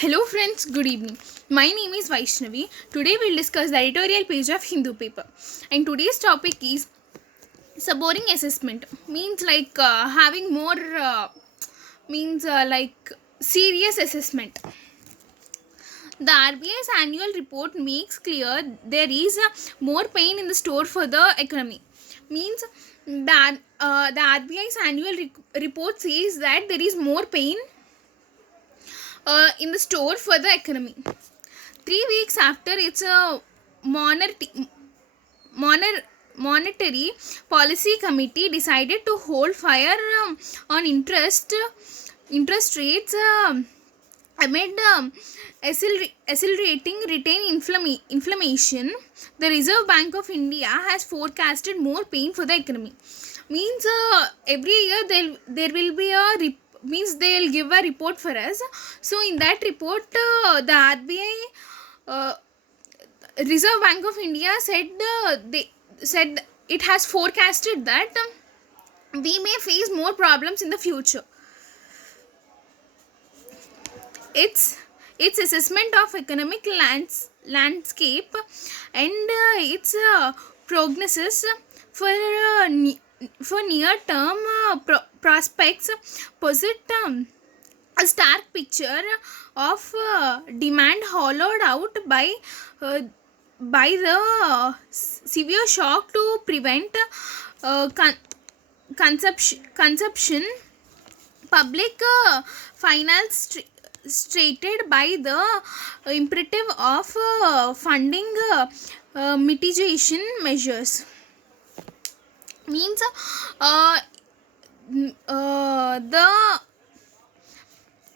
Hello friends, good evening. My name is Vaishnavi. Today we'll discuss the editorial page of Hindu paper. And today's topic is subboarding assessment. Means like having more like serious assessment. The RBI's annual report makes clear there is more pain in the store for the economy. Means that the RBI's annual report says that there is more pain in the store for the economy. 3 weeks after its monetary policy committee decided to hold fire on interest rates amid accelerating retail inflammation, the Reserve Bank of India has forecasted more pain for the economy. Means every year there will be a means they'll give a report for us. So in that report, the RBI, Reserve Bank of India they said it has forecasted that we may face more problems in the future. Its assessment of economic landscape and its prognosis for near term prospects posit a stark picture of demand hollowed out by the severe shock to prevent consumption. Public finance stated by the imperative of funding mitigation measures. Means the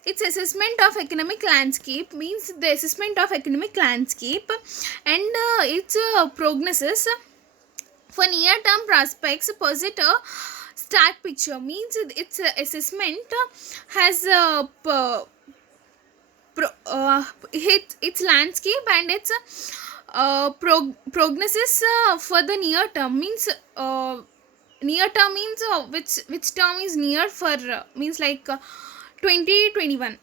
its assessment of economic landscape, means the assessment of economic landscape and its prognosis for near term prospects posit a stark picture. Means its assessment has its landscape and its prognosis for the near term. Means near term means which term is near for means like 2021.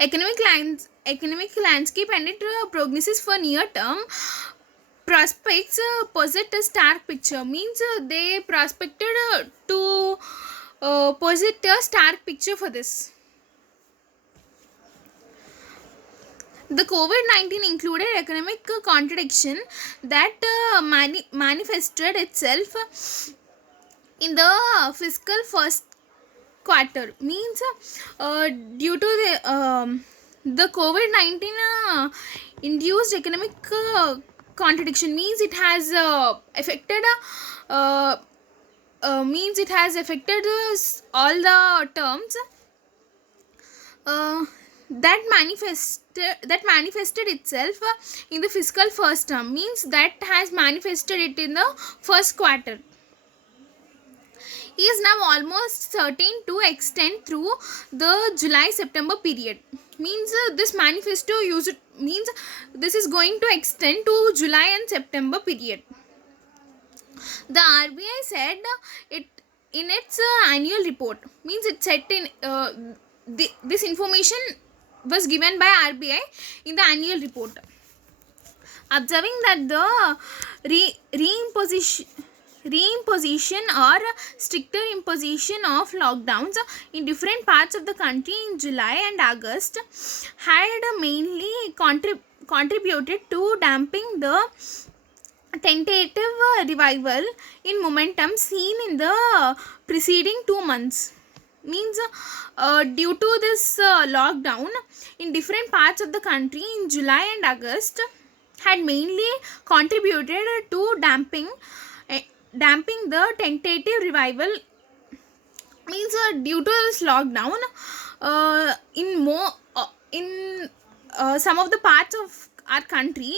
Economic landscape and its prognosis for near term prospects posit a stark picture. Means they prospected to posit a stark picture for this. The COVID-19 included economic contradiction that manifested itself in the fiscal first quarter. Means due to the COVID-19 induced economic contradiction, means it has affected all the terms that manifested itself in the fiscal first term. Means that has manifested it in the first quarter is now almost certain to extend through the July-September period. Means this manifesto means this is going to extend to July and September period. The RBI said it in its annual report. Means it said in this information was given by RBI in the annual report, observing that the reimposition or stricter imposition of lockdowns in different parts of the country in July and August had mainly contributed to damping the tentative revival in momentum seen in the preceding 2 months. Means due to this lockdown in different parts of the country in July and August had mainly contributed to damping the tentative revival. Means due to this lockdown in some of the parts of our country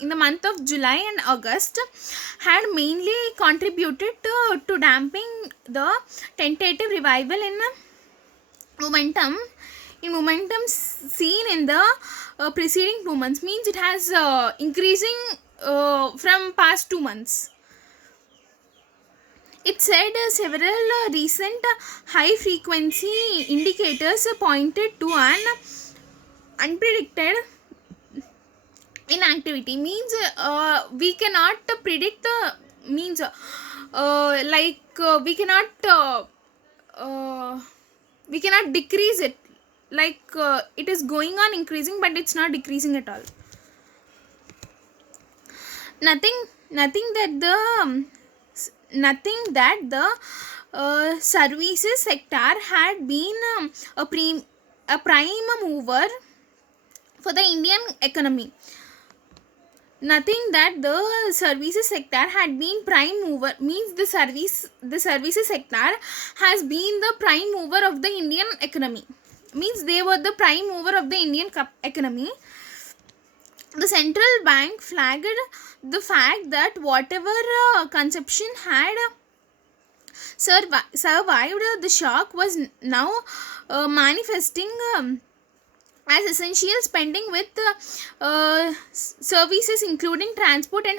in the month of July and August had mainly contributed to damping the tentative revival in momentum seen in the preceding 2 months. Means it has increasing from past 2 months. It said several recent high frequency indicators pointed to an unpredicted inactivity. Means we cannot predict means uh, we cannot decrease it, it is going on increasing but it's not decreasing at all. Nothing that the nothing that the services sector had been a prime mover for the Indian economy. Nothing that the services sector had been prime mover, means the services sector has been the prime mover of the Indian economy, means they were the prime mover of the Indian economy. The central bank flagged the fact that whatever consumption had survived the shock was now manifesting as essential spending, with services including transport and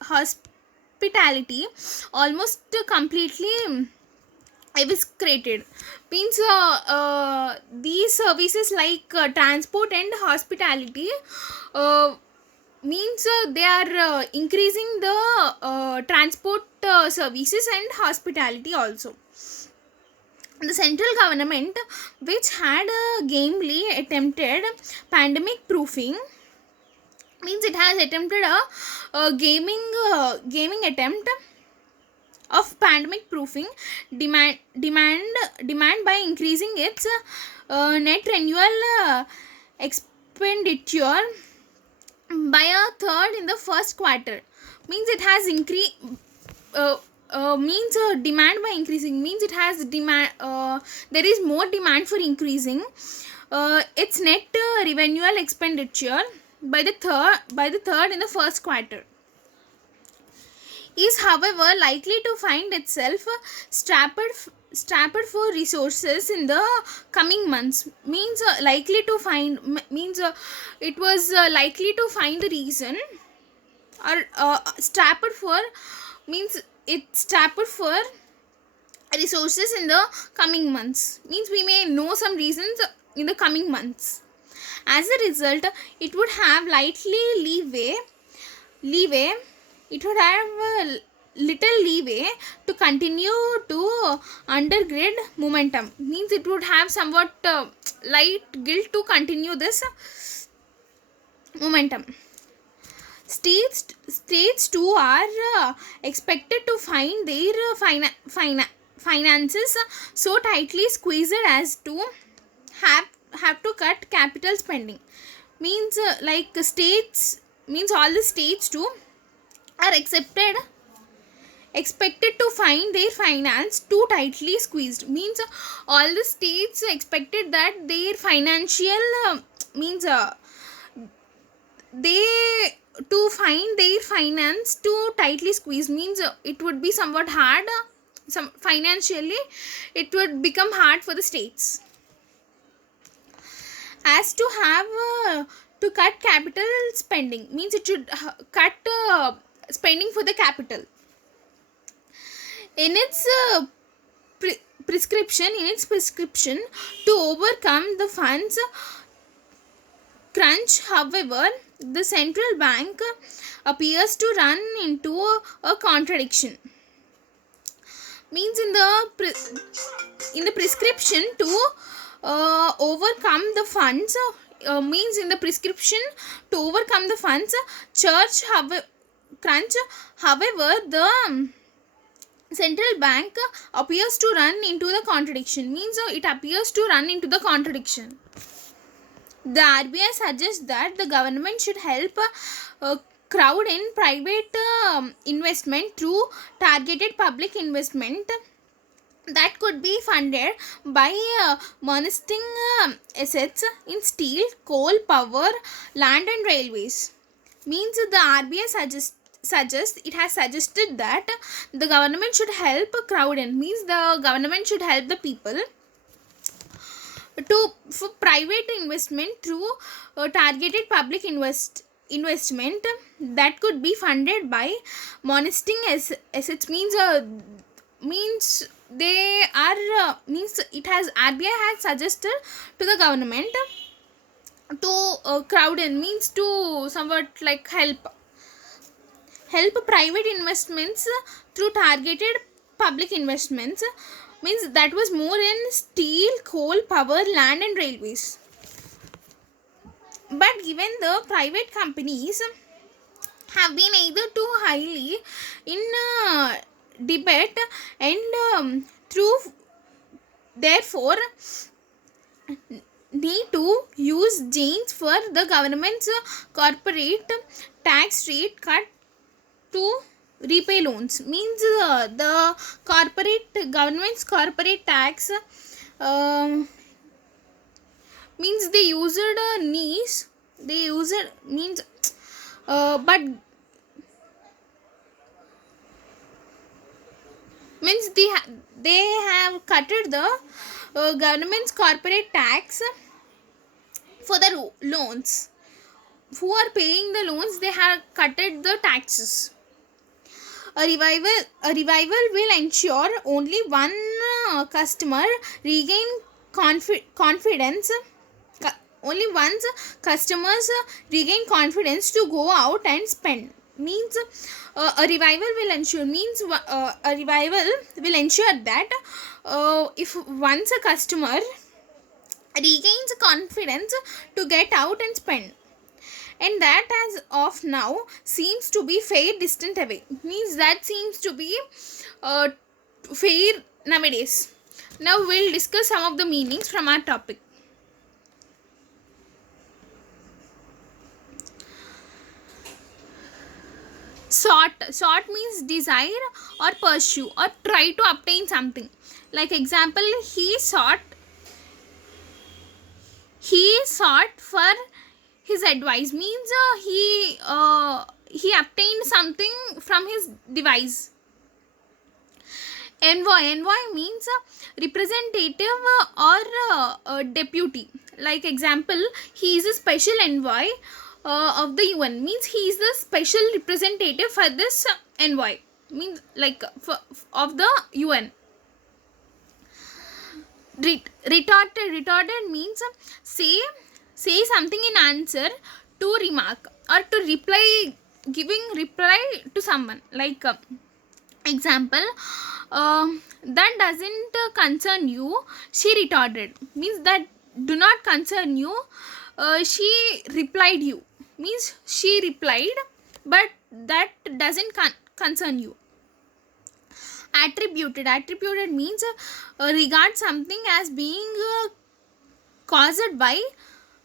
hospitality almost completely eviscerated. Means these services like transport and hospitality means they are increasing the transport services and hospitality also. The central government, which had gamely attempted pandemic proofing, means it has attempted a gaming attempt of pandemic proofing, demand by increasing its net renewal expenditure by a third in the first quarter. Means it has increased means demand by increasing, means it has demand, there is more demand for increasing its net renewal expenditure by the third in the first quarter, is however likely to find itself strapped for resources in the coming months. Means likely to find means it was likely to find the reason, or strapped for, means it's strapped for resources in the coming months, means we may know some reasons in the coming months. As a result, it would have lightly leeway it would have little leeway to continue to undergrid momentum, means it would have somewhat light guilt to continue this momentum. States too are expected to find their finances so tightly squeezed as to have to cut capital spending. Means states, means all the states too are expected to find their finance too tightly squeezed. Means all the states expected that their financial means they to find their finance too tightly squeezed, means it would be somewhat hard, some financially it would become hard for the states as to have to cut capital spending, means it should cut spending for the capital. In its prescription to overcome the funds crunch, however, the central bank appears to run into a contradiction. Means in the prescription to overcome the funds, means in the prescription to overcome the funds crunch, however, the central bank appears to run into the contradiction, means it appears to run into the contradiction. The RBI suggests that the government should help crowd in private investment through targeted public investment that could be funded by monesting assets in steel, coal, power, land and railways. Means the RBI it has suggested that the government should help crowd in, means the government should help the people for private investment through targeted public investment that could be funded by monesting assets. Means means they are means it has RBI has suggested to the government to crowd in, means to somewhat like help private investments through targeted public investments, means that was more in steel, coal, power, land and railways. But given the private companies have been either too highly in debate and through therefore need to use gains for the government's corporate tax rate cut to repay loans, means the corporate government's corporate tax means they used niche, they used means but means they have cutted the government's corporate tax for the loans. Who are paying the loans, they have cutted the taxes. A revival will ensure only one customer regain confidence. Only once customers regain confidence to go out and spend, means a revival will ensure, means a revival will ensure that if once a customer regains confidence to get out and spend, and that as of now seems to be fair distant away, means that seems to be fair nowadays. Now we'll discuss some of the meanings from our topic. Sought means desire or pursue or try to obtain something. Like example, he sought for his advice, means he obtained something from his device. Envoy means representative or deputy. Like example, he is a special envoy of the UN, means he is the special representative for this envoy, means like of the UN. Retorted means say something in answer to remark or to reply, giving reply to someone. Like example, that doesn't concern you, she retorted, means that do not concern you, she replied you, means she replied but that doesn't concern you. Attributed means regard something as being caused by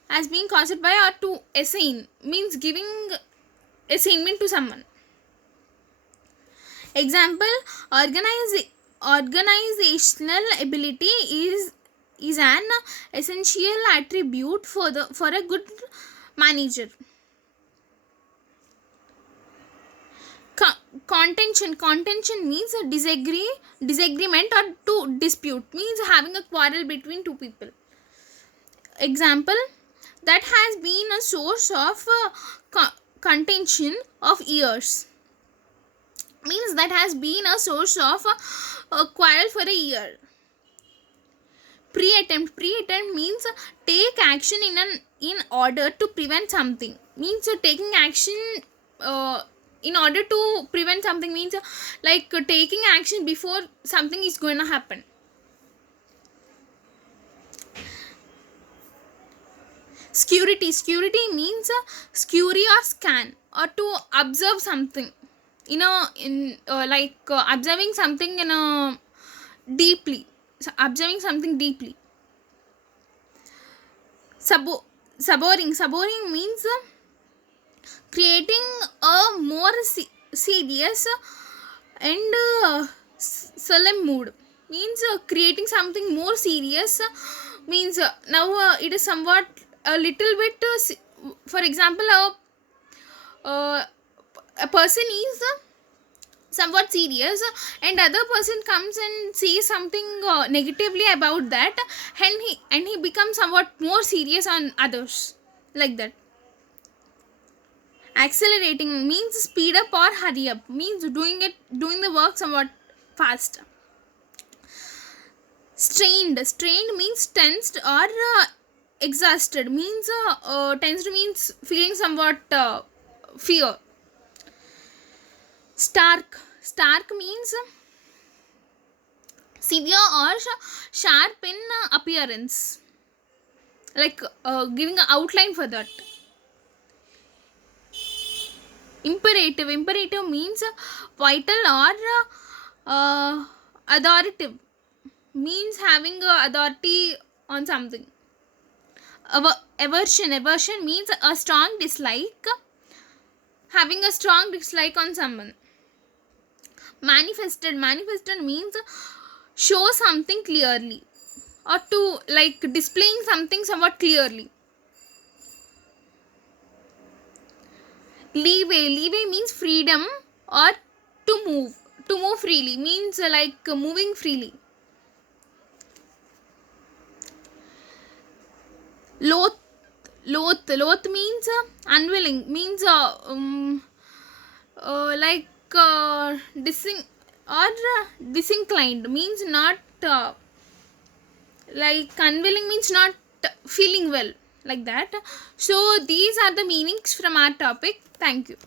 or to assign, means giving assignment to someone. Example, organizational ability is an essential attribute for a good manager. Contention means a disagreement or to dispute, means having a quarrel between two people. Example, that has been a source of contention of years, means that has been a source of a quarrel for a year. Pre-attempt means take action in order to prevent something, means taking action in order to prevent something, means like taking action before something is going to happen. Security means scurry or scan or to observe something observing something deeply. Suboring means creating a more serious and solemn mood, means creating something more serious, means now it is somewhat a little bit for example, a person is somewhat serious and other person comes and says something negatively about that, and he becomes somewhat more serious on others, like that. Accelerating means speed up or hurry up, means doing the work somewhat fast. Strained means tensed or exhausted, means tensed means feeling somewhat fear. Stark means severe or sharp in appearance, like giving an outline for that. Imperative means vital or authoritative, means having authority on something. Aversion means a strong dislike, having a strong dislike on someone. Manifested means show something clearly, or to like displaying something somewhat clearly. Leeway means freedom, or to move freely, means like moving freely. Loath means unwilling, means like disinclined, means not like unwilling means not feeling well, like that. So these are the meanings from our topic. Thank you.